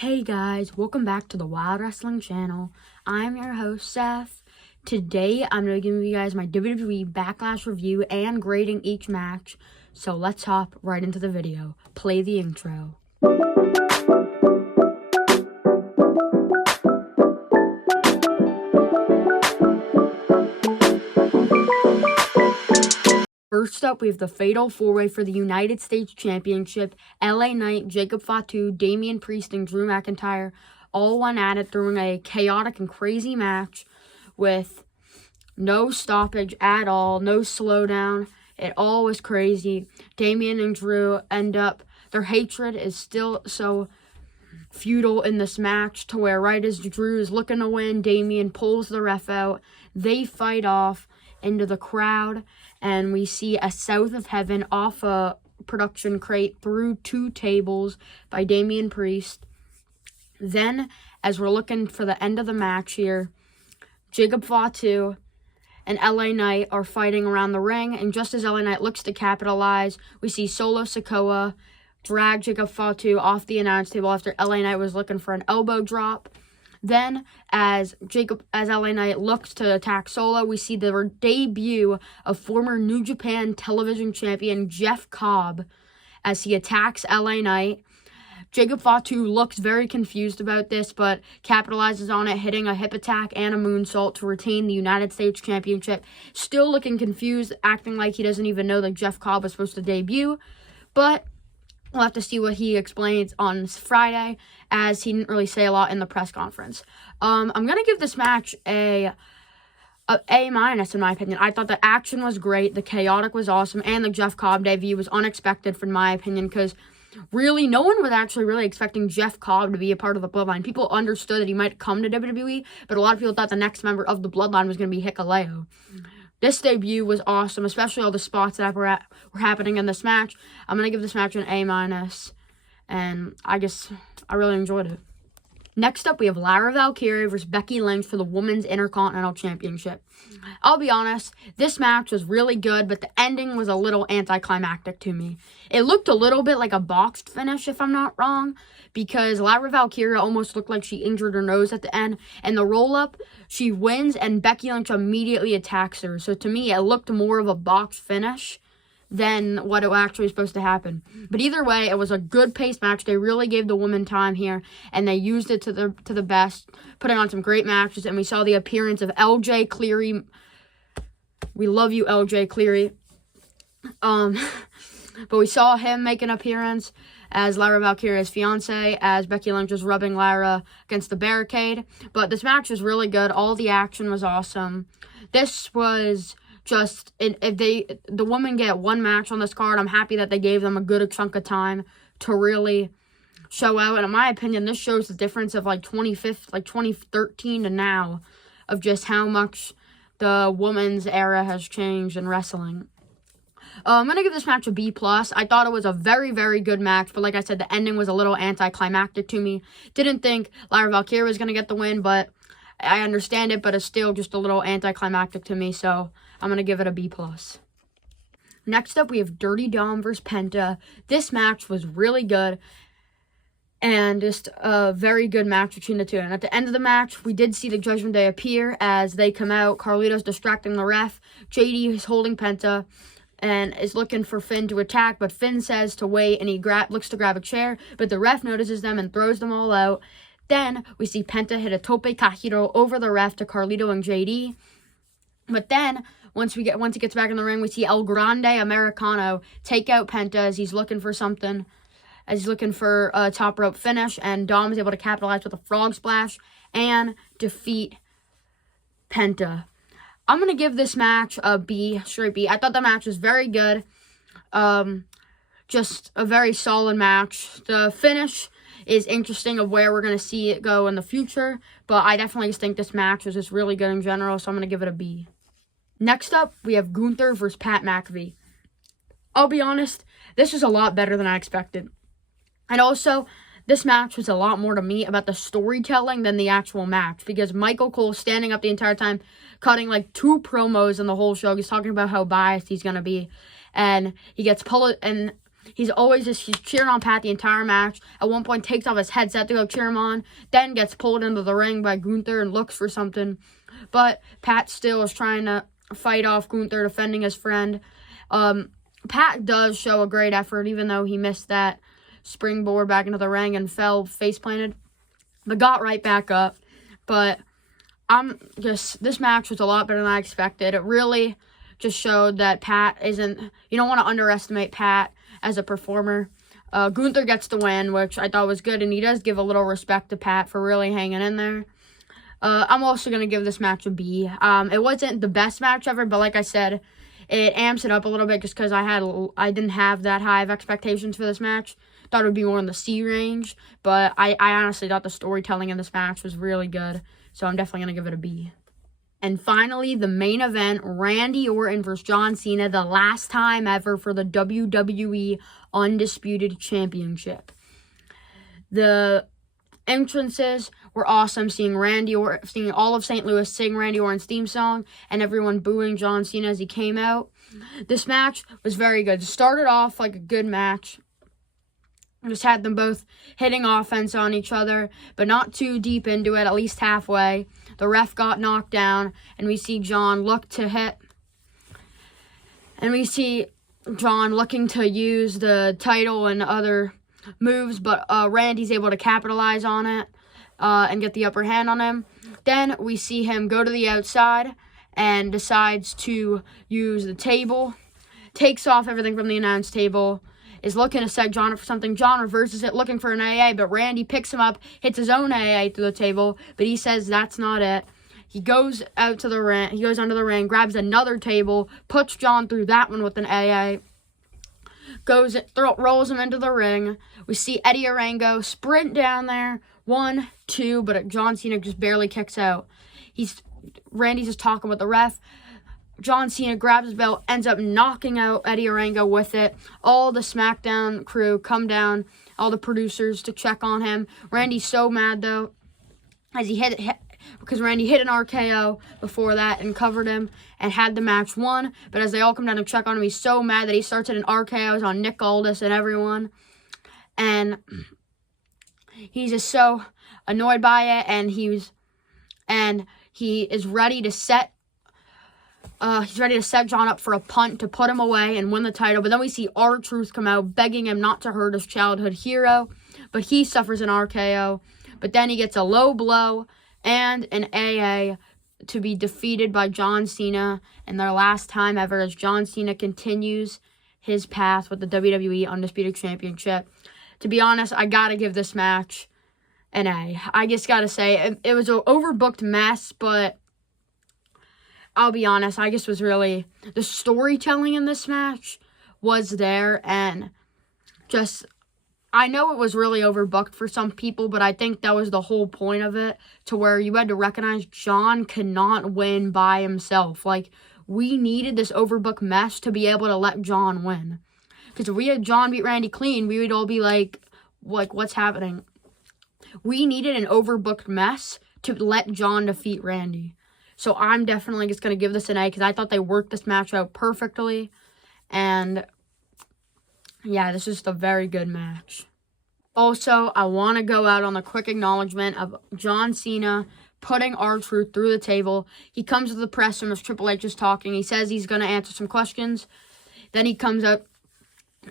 Hey guys, welcome back to the Wild Wrestling channel. I'm your host, Seth. Today, I'm going to give you guys my WWE Backlash review and grading each match. So let's hop right into the video. Play the intro. First up, we have the Fatal 4-Way for the United States Championship. LA Knight, Jacob Fatu, Damian Priest, and Drew McIntyre all went at it during a chaotic and crazy match with no stoppage at all, no slowdown. It all was crazy. Damian and Drew end up, their hatred is still so feudal in this match to where right as Drew is looking to win, Damian pulls the ref out. They fight off into the crowd, and we see a South of Heaven off a production crate through two tables by Damian Priest. Then, as we're looking for the end of the match here, Jacob Fatu and LA Knight are fighting around the ring, and just as LA Knight looks to capitalize, we see Solo Sikoa drag Jacob Fatu off the announce table after LA Knight was looking for an elbow drop. Then, as LA Knight looks to attack Solo, we see the debut of former New Japan Television Champion Jeff Cobb as he attacks LA Knight. Jacob Fatu looks very confused about this, but capitalizes on it, hitting a hip attack and a moonsault to retain the United States Championship. Still looking confused, acting like he doesn't even know that Jeff Cobb was supposed to debut, but we'll have to see what he explains on Friday, as he didn't really say a lot in the press conference. I'm going to give this match a minus in my opinion. I thought the action was great, the chaotic was awesome, and the Jeff Cobb debut was unexpected in my opinion, because really no one was actually really expecting Jeff Cobb to be a part of the Bloodline. People understood that he might come to WWE, but a lot of people thought the next member of the Bloodline was going to be Hikuleo. This debut was awesome, especially all the spots that were happening in this match. I'm going to give this match an A-, and I really enjoyed it. Next up, we have Lara Valkyria versus Becky Lynch for the Women's Intercontinental Championship. I'll be honest, this match was really good, but the ending was a little anticlimactic to me. It looked a little bit like a boxed finish, if I'm not wrong, because Lara Valkyria almost looked like she injured her nose at the end, and the roll-up, she wins, and Becky Lynch immediately attacks her. So to me, it looked more of a boxed finish than what it actually was supposed to happen. But either way, it was a good paced match. They really gave the women time here, and they used it to the best, putting on some great matches, and we saw the appearance of LJ Cleary. We love you, LJ Cleary. But we saw him make an appearance as Lara Valkyria's fiance, as Becky Lynch was rubbing Lara against the barricade. But this match was really good. All the action was awesome. This was just, if the women get one match on this card, I'm happy that they gave them a good chunk of time to really show out. And in my opinion, this shows the difference of 2013 to now, of just how much the women's era has changed in wrestling. I'm going to give this match a B+. I thought it was a very, very good match, but like I said, the ending was a little anticlimactic to me. Didn't think Lara Valkyria was going to get the win, but I understand it, but it's still just a little anticlimactic to me, so I'm going to give it a B+. Next up, we have Dirty Dom versus Penta. This match was really good, and just a very good match between the two. And at the end of the match, we did see the Judgment Day appear as they come out. Carlito's distracting the ref. JD is holding Penta and is looking for Finn to attack, but Finn says to wait, and he looks to grab a chair, but the ref notices them and throws them all out. Then we see Penta hit a tope cajito over the ref to Carlito and JD. But then, once he gets back in the ring, we see El Grande Americano take out Penta as he's looking for something, as he's looking for a top rope finish, and Dom is able to capitalize with a frog splash and defeat Penta. I'm going to give this match a B, straight B. I thought the match was very good. Just a very solid match. The finish is interesting of where we're going to see it go in the future, but I definitely just think this match was just really good in general, so I'm going to give it a B. Next up, we have Gunther versus Pat McAfee. I'll be honest, this was a lot better than I expected. And also, this match was a lot more to me about the storytelling than the actual match, because Michael Cole standing up the entire time, cutting 2 promos in the whole show. He's talking about how biased he's going to be, and he gets pulled, and He's cheering on Pat the entire match. At one point, takes off his headset to go cheer him on. Then gets pulled into the ring by Gunther and looks for something. But Pat still is trying to fight off Gunther, defending his friend. Pat does show a great effort, even though he missed that springboard back into the ring and fell face-planted. But got right back up. But this match was a lot better than I expected. It really just showed that Pat isn't, you don't want to underestimate Pat as a performer. Gunther gets the win, which I thought was good, and he does give a little respect to Pat for really hanging in there. I'm also going to give this match a B. It wasn't the best match ever, but like I said, it amps it up a little bit just because I didn't have that high of expectations for this match. Thought it would be more in the C range, but I honestly thought the storytelling in this match was really good, so I'm definitely going to give it a B. And finally, the main event, Randy Orton versus John Cena, the last time ever for the WWE Undisputed Championship. The entrances were awesome, seeing all of St. Louis sing Randy Orton's theme song, and everyone booing John Cena as he came out. This match was very good. It started off like a good match. Just had them both hitting offense on each other, but not too deep into it, at least halfway. The ref got knocked down, and we see John look to hit. And we see John looking to use the title and other moves, but Randy's able to capitalize on it and get the upper hand on him. Then we see him go to the outside and decides to use the table, takes off everything from the announce table, is looking to set John up for something. John reverses it, looking for an AA, but Randy picks him up, hits his own AA through the table, but he says that's not it. He goes out to the ring, he goes under the ring, grabs another table, puts John through that one with an AA, rolls him into the ring. We see Eddie Arango sprint down there, 1, 2, but John Cena just barely kicks out. Randy's just talking with the ref. John Cena grabs his belt, ends up knocking out Eddie Arango with it. All the SmackDown crew come down, all the producers to check on him. Randy's so mad, though, as he because Randy hit an RKO before that and covered him and had the match won. But as they all come down to check on him, he's so mad that he starts hitting RKOs on Nick Aldis and everyone. And he's just so annoyed by it, and he is ready to set John up for a punt to put him away and win the title. But then we see R-Truth come out begging him not to hurt his childhood hero. But he suffers an RKO. But then he gets a low blow and an AA to be defeated by John Cena in their last time ever, as John Cena continues his path with the WWE Undisputed Championship. To be honest, I gotta give this match an A. I just gotta say, it was an overbooked mess, but I'll be honest, I just was really, the storytelling in this match was there, and just, I know it was really overbooked for some people, but I think that was the whole point of it, to where you had to recognize John cannot win by himself. Like, we needed this overbooked mess to be able to let John win. Because if we had John beat Randy clean, we would all be like, what's happening? We needed an overbooked mess to let John defeat Randy. So I'm definitely just going to give this an A, because I thought they worked this match out perfectly. And yeah, this is just a very good match. Also, I want to go out on the quick acknowledgement of John Cena putting R-Truth through the table. He comes to the press room as Triple H is talking. He says he's going to answer some questions. Then he comes up.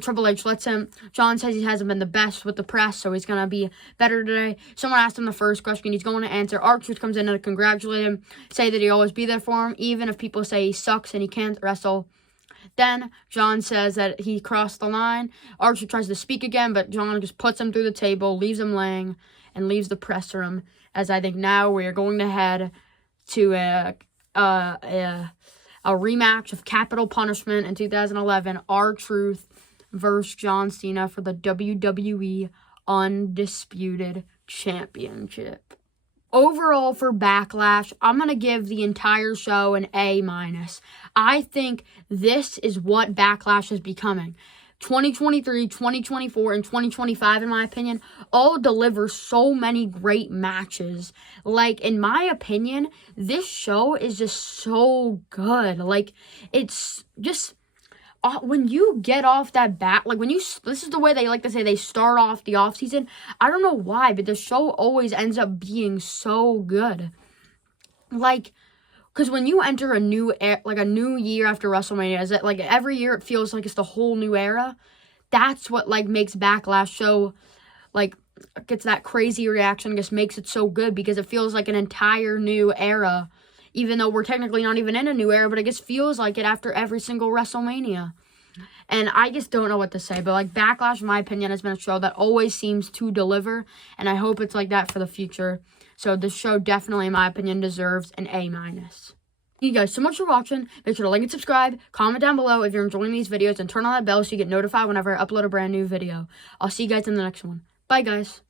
Triple H lets him. John says he hasn't been the best with the press, so he's going to be better today. Someone asked him the first question. He's going to answer. R-Truth comes in to congratulate him, say that he'll always be there for him, even if people say he sucks and he can't wrestle. Then John says that he crossed the line. R-Truth tries to speak again, but John just puts him through the table, leaves him laying, and leaves the press room. As I think now we are going to head to a rematch of Capital Punishment in 2011. R-Truth versus John Cena for the WWE Undisputed Championship. Overall for Backlash, I'm going to give the entire show an A-. I think this is what Backlash is becoming. 2023, 2024, and 2025, in my opinion, all deliver so many great matches. Like, in my opinion, this show is just so good. Like, it's just when you get off that bat, like this is the way they like to say they start off the offseason. I don't know why, but the show always ends up being so good. Like, because when you enter a new year after WrestleMania, is it like every year it feels like it's the whole new era? That's what like makes Backlash so like gets that crazy reaction. Just makes it so good because it feels like an entire new era. Even though we're technically not even in a new era, but it just feels like it after every single WrestleMania. And I just don't know what to say. But, like, Backlash, in my opinion, has been a show that always seems to deliver. And I hope it's like that for the future. So, this show definitely, in my opinion, deserves an A-. Thank you guys so much for watching. Make sure to like and subscribe. Comment down below if you're enjoying these videos. And turn on that bell so you get notified whenever I upload a brand new video. I'll see you guys in the next one. Bye, guys.